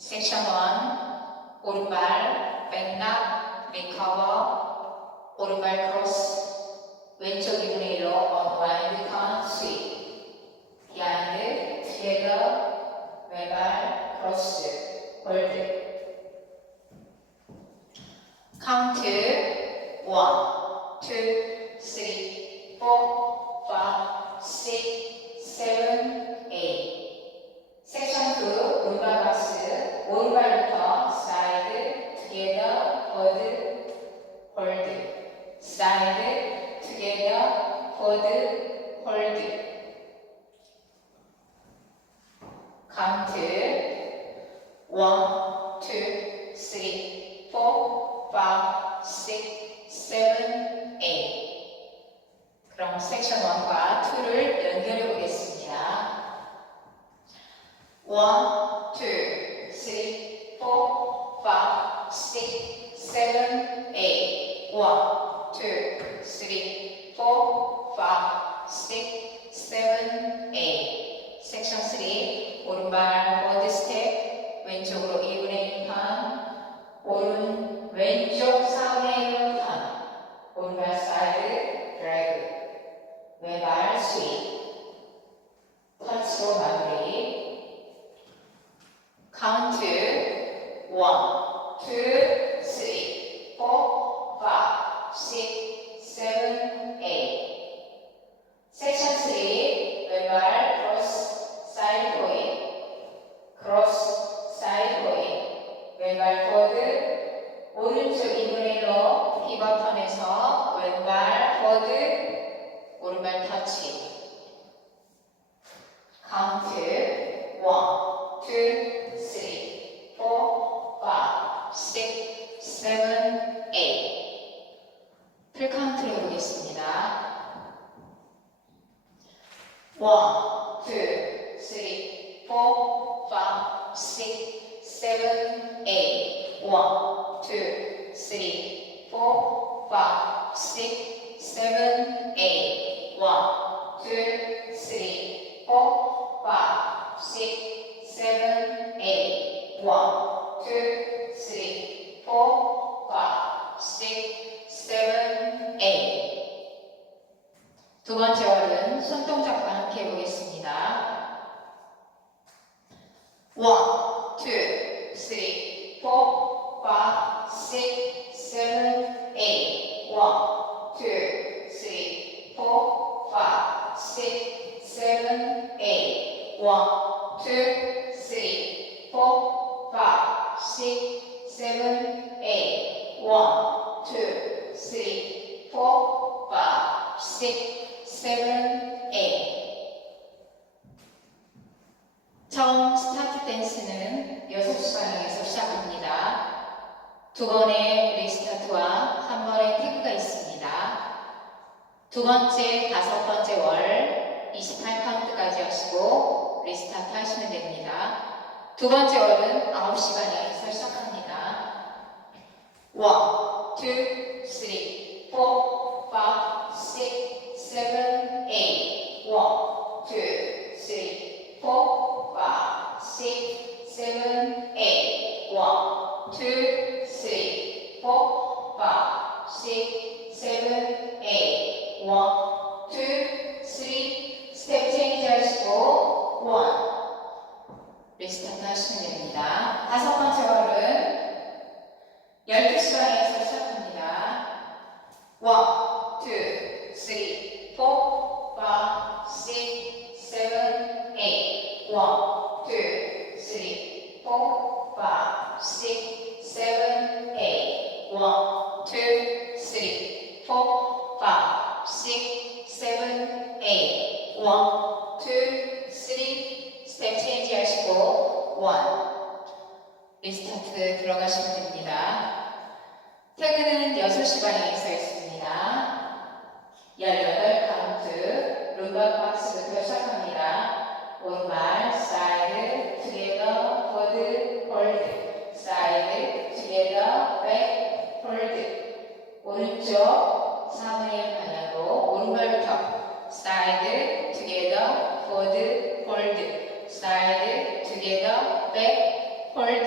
섹션 1 오른발 백락 리커버 오른발 크로스 왼쪽 2분의 1로 unwind turn sweep behind together 왼발 크로스 홀드 카운트 1, 2, 3, 4, 5, 6, 7, 8 섹션 2 오른발 박스 오른발부터 사이드 투게더 포드 홀드 사이드 투게더 포드 홀드 카운트 1, 2, 3, 4, 5, 6, 7, 8 그럼 섹션 1과 2를 연결해 보겠습니다. 1, 2, 3, 4, 5, 6, 7, 8 1, 2, 3, 4, 5, 6, 7, 8 섹션 3 오른발 보드 스텝 왼쪽으로 2분의 1 턴 왼쪽 4분의 1로 턴 오른발 사이드 드래그 왼발 스윗 터치로 마무리 카운트 1, 2, 3, 4, 5, 6, 7, 8 섹션 3 왼발 크로스 사이드 호인 왼발 포드 오른쪽 2분의 1로 피벗 턴에서 왼발 포드 오른발 터치 카운트 1, 2, 3, 4, 5, 6, 7, 8 풀카운트로 해보겠습니다. 1, 2, 3, 4, 5, 6, 7, 8 1, 2, 3, 4, 5, 6, 7, 8 1, 2, 3, 4, 5, 6, 7, 8 1, 2, 3, 4, 5, 6, 7, 8 두 번째 월은 손동작과 함께 해보겠습니다. 1, 2, 3, 4, 5, 6, 7, 8 1, 2, 3, 4, 5, 6, 7, 8 1, 2, 3, 4, 5, 6, 7, 8 1, 2, 3, 4, 5, 6, 7, 8 처음 스타트 댄스는 6시간에서 시작합니다. 두 번의 리스타트와 한 번의 태그가 있습니다. 두 번째, 다섯 번째 월 28카운트까지 하시고 리스타트 하시면 됩니다. 두 번째 월은 9시간에서 시작합니다. 1, 2, 3, 4, 5, 6, 7, 8 1, 2, 3, 4, 5, 6, 7, 8 1, 2, 3, 4, 5, 6, 7, 8 1, 2, 3 스텝 체인지 하시고 1 리스타트 하시면 됩니다. 다섯 번째 월은 12시간에서 시작합니다. 1, 2, 3, 4, 5, 6, 7, 8 1, 2, 3, 4, 5, 6, 7, 8 1, 2, 3, 4, 5, 6, 7, 8 1, 2, 3 스텝 체인지 하시고 1 리스타트 들어가시면 됩니다. 태그는 6시간에서 있습니다. 18카운트 룸바 박스부터 시작합니다. 오른발 사이드 투게더 포드 홀드 사이드 투게더 백 홀드 오른쪽 3분의 1 방향으로 오른발부터 사이드 투게더 포드 홀드 사이드 투게더 백 홀드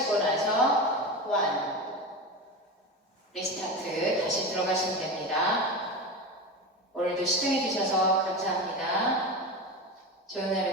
하시고 나서 1. 리스타트 다시 들어가시면 됩니다. 오늘도 시청해 주셔서 감사합니다. 좋은 하루